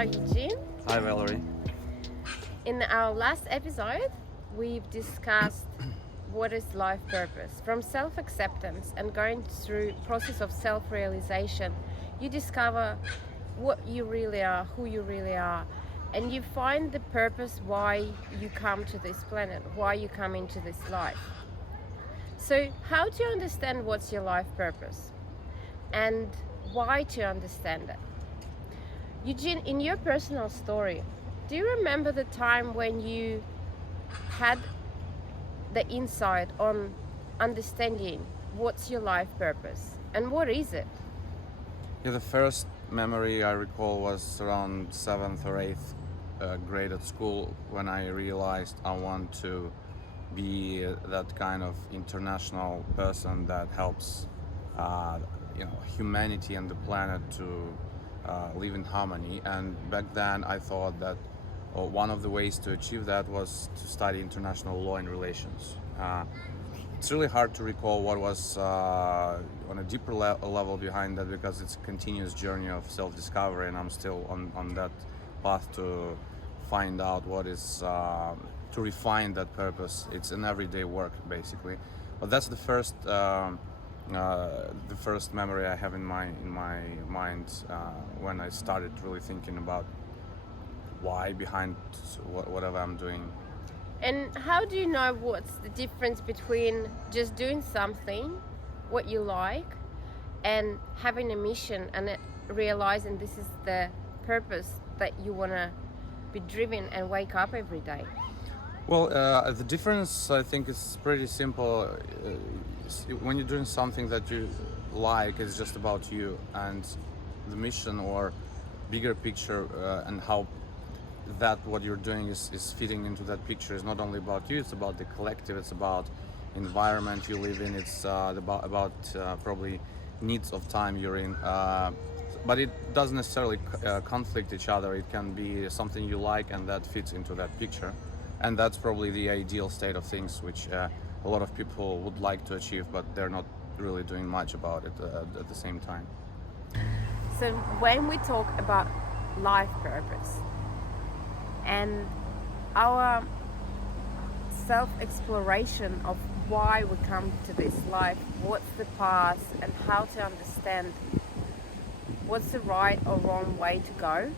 Hello, Eugene. Hi, Valerie. In our last episode, we've discussed what is life purpose. From self-acceptance and going through process of self-realization, you discover what you really are, who you really are, and you find the purpose why you come to this planet, why you come into this life. So how to understand what's your life purpose and why to understand it? Eugene, in your personal story, do you remember the time when you had the insight on understanding what's your life purpose and what is it? Yeah, the first memory I recall was around 7th or 8th grade at school when I realized I want to be that kind of international person that helps humanity and the planet to live in harmony. And back then I thought that one of the ways to achieve that was to study international law and relations. It's really hard to recall what was on a deeper level behind that, because it's a continuous journey of self-discovery, and I'm still on that path to find out what is to refine that purpose. It's an everyday work, basically. But that's the first memory I have in my mind when I started really thinking about why behind whatever I'm doing. And how do you know what's the difference between just doing something, what you like, and having a mission and realizing this is the purpose that you want to be driven and wake up every day? Well, the difference, I think, is pretty simple. When you're doing something that you like, it's just about you, and the mission or bigger picture and how that what you're doing is fitting into that picture is not only about you, it's about the collective, it's about environment you live in, it's about probably needs of time you're in. But it doesn't necessarily conflict each other. It can be something you like and that fits into that picture. And that's probably the ideal state of things, which a lot of people would like to achieve, but they're not really doing much about it at the same time. So when we talk about life purpose and our self-exploration of why we come to this life, what's the past, and how to understand what's the right or wrong way to go,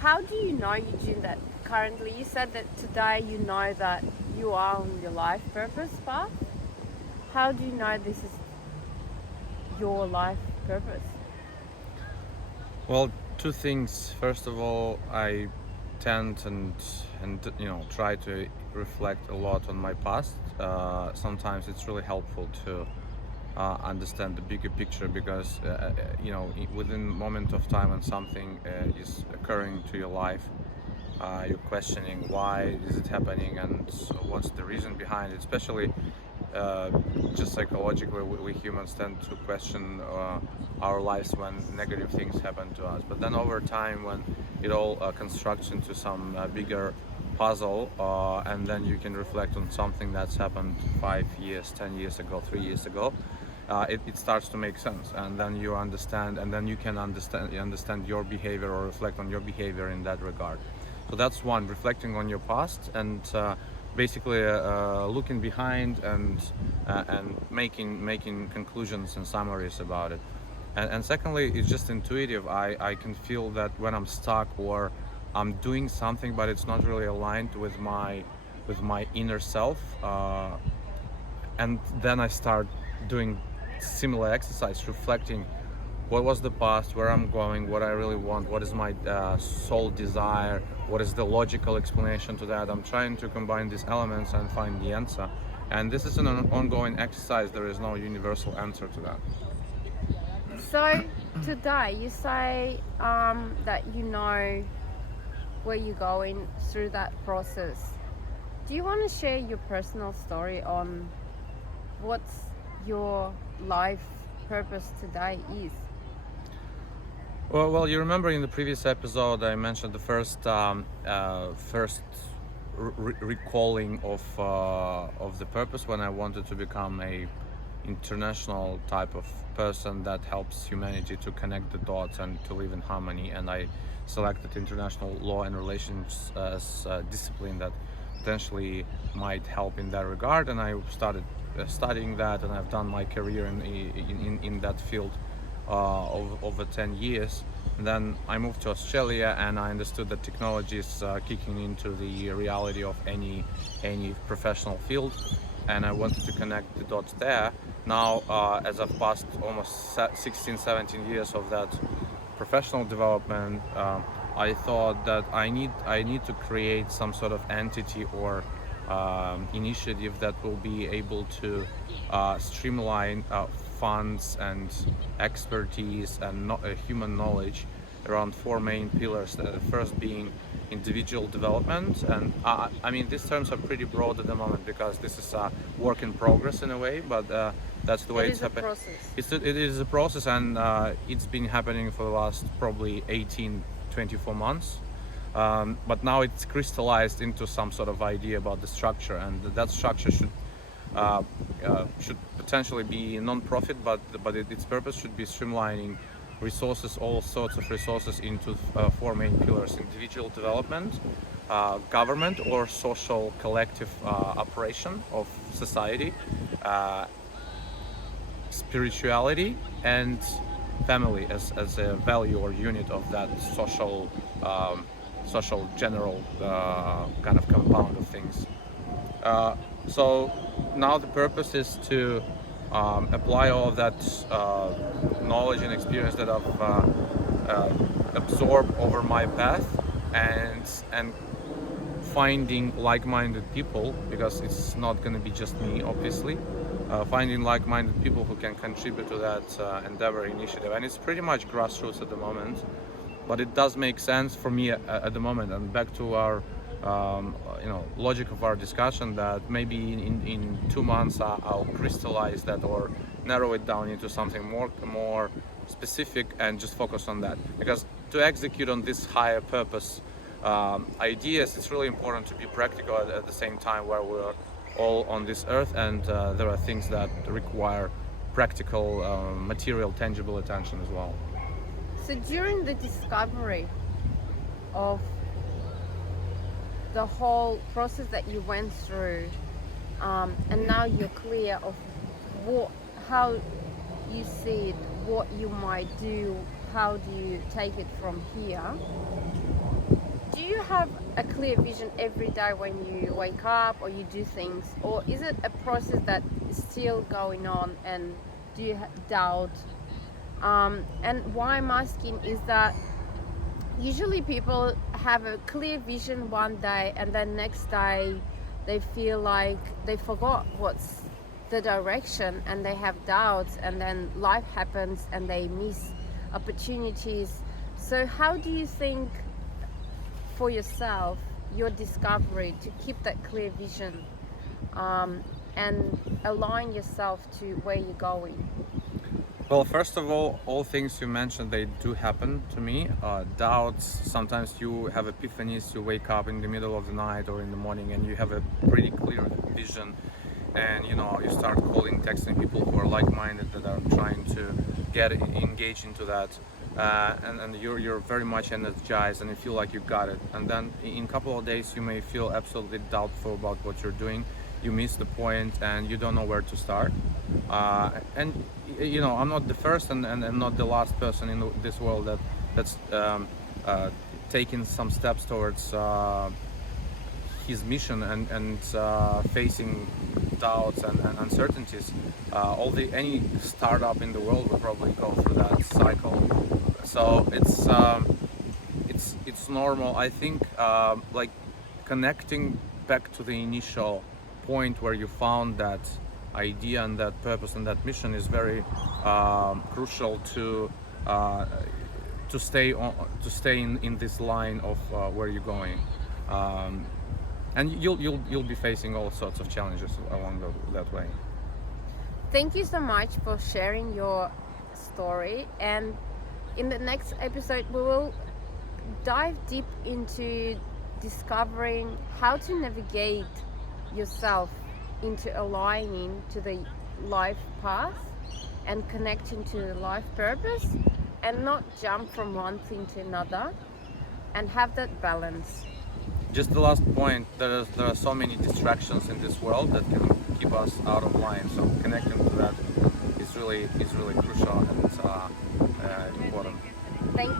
how do you know, Eugene, that currently, you said that today you know that you are on your life purpose path. How do you know this is your life purpose? Well, two things. First of all, I tend and try to reflect a lot on my past. Sometimes it's really helpful to understand the bigger picture, because within a moment of time when something is occurring to your life, you're questioning why is it happening and what's the reason behind it. Especially just psychologically, we humans tend to question our lives when negative things happen to us. But then over time, when it all constructs into some bigger puzzle, and then you can reflect on something that's happened 5 years, 10 years ago, 3 years ago, it starts to make sense, and then you understand, and then you can understand your behavior or reflect on your behavior in that regard. So that's one, reflecting on your past and basically looking behind and making conclusions and summaries about it. And secondly, it's just intuitive. I can feel that when I'm stuck or I'm doing something but it's not really aligned with my inner self, and then I start doing similar exercise, reflecting what was the past, where I'm going, what I really want, what is my soul desire, what is the logical explanation to that. I'm trying to combine these elements and find the answer. And this is an ongoing exercise. There is no universal answer to that. So today you say that you know where you're going through that process. Do you want to share your personal story on what's your life purpose today is? Well, you remember in the previous episode I mentioned the first recalling of the purpose when I wanted to become a international type of person that helps humanity to connect the dots and to live in harmony. And I selected international law and relations as a discipline that potentially might help in that regard. And I started studying that, and I've done my career in that field over 10 years. And then I moved to Australia, and I understood that technology is kicking into the reality of any professional field, and I wanted to connect the dots there. Now, as I've passed almost 16-17 years of that professional development, I thought that I need to create some sort of entity or initiative that will be able to streamline funds and expertise and human knowledge around four main pillars. The first being individual development, and I mean, these terms are pretty broad at the moment because this is a work in progress in a way, but that's the way it's happening. It is a process, and it's been happening for the last probably 18-24 months. But now it's crystallized into some sort of idea about the structure, and that structure should potentially be non-profit, but its purpose should be streamlining resources, all sorts of resources, into four main pillars: individual development, government or social collective operation of society, spirituality, and family as a value or unit of that social general kind of compound of things. So now the purpose is to apply all of that knowledge and experience that I've absorbed over my path, and finding like-minded people, because it's not going to be just me, obviously. Finding like-minded people who can contribute to that endeavor initiative, and it's pretty much grassroots at the moment. But it does make sense for me at the moment. And back to our logic of our discussion, that maybe in 2 months I'll crystallize that or narrow it down into something more specific and just focus on that. Because to execute on this higher purpose ideas, it's really important to be practical at the same time, where we're all on this earth, and there are things that require practical, material, tangible attention as well. So during the discovery of the whole process that you went through, and now you're clear of how you see it, what you might do, how do you take it from here? Do you have a clear vision every day when you wake up or you do things, or is it a process that is still going on, and do you doubt? And why I'm asking is that usually people have a clear vision one day, and then next day they feel like they forgot what's the direction, and they have doubts, and then life happens and they miss opportunities. So how do you think for yourself, your discovery, to keep that clear vision and align yourself to where you're going? Well, first of all things you mentioned, they do happen to me. Doubts, sometimes you have epiphanies, you wake up in the middle of the night or in the morning and you have a pretty clear vision, and you start calling, texting people who are like-minded, that are trying to get engaged into that, and you're very much energized and you feel like you got it. And then in a couple of days you may feel absolutely doubtful about what you're doing. You miss the point and you don't know where to start. And I'm not the first and not the last person in this world that's taking some steps towards his mission and facing doubts and uncertainties. Any startup in the world will probably go through that cycle. So it's normal. I think like connecting back to the initial point where you found that idea and that purpose and that mission is very crucial to stay in this line of where you're going, and you'll be facing all sorts of challenges along that way. Thank you so much for sharing your story, and in the next episode we will dive deep into discovering how to navigate yourself into aligning to the life path and connection to life purpose, and not jump from one thing to another, and have that balance. Just the last point, there are so many distractions in this world that can keep us out of line. So connecting to that is really crucial and important. Thank